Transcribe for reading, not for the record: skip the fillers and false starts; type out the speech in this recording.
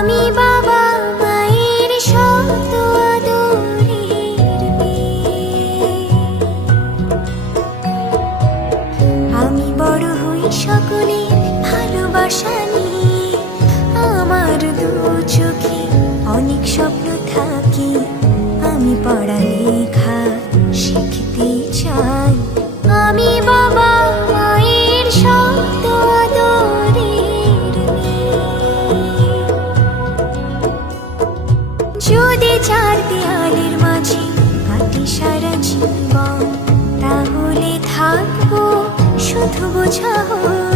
আমি বাবা মায়ের শত আদরের মেয়ে। আমি বড় হই সকলের ভালোবাসা নিয়ে, আমার দু চোখে অনেক স্বপ্ন থাকে, আমি পড়ালেখা শিখতে চাই। আমি বাবা মায়ের শত আদরের মেয়ে। যদি চার দেয়ালের মাঝে কাটি সারা জীবন, তাহলে থাকবো শুধু বোঝা হয়ে।